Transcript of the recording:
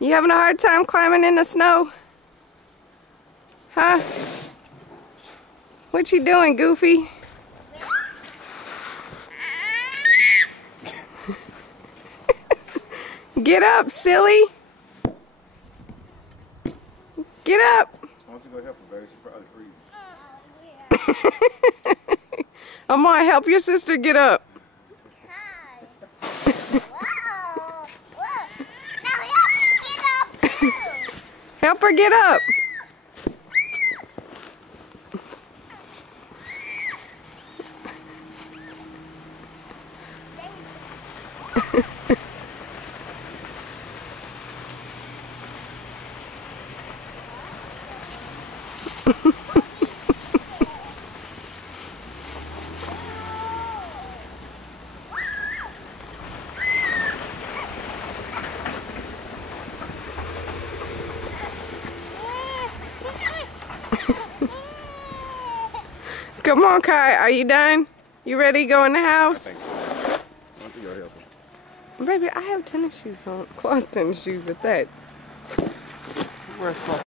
You having a hard time climbing in the snow? Huh? What you doing, Goofy? Get up, silly. Get up. Why don't you go help her, baby? She's probably freezing. I'm gonna help your sister get up. Help her get up. Come on, Kai. Are you done? You ready to go in the house? I think so. Why don't you go help her? Baby, I have tennis shoes on. Cloth tennis shoes at that. Where's cloth?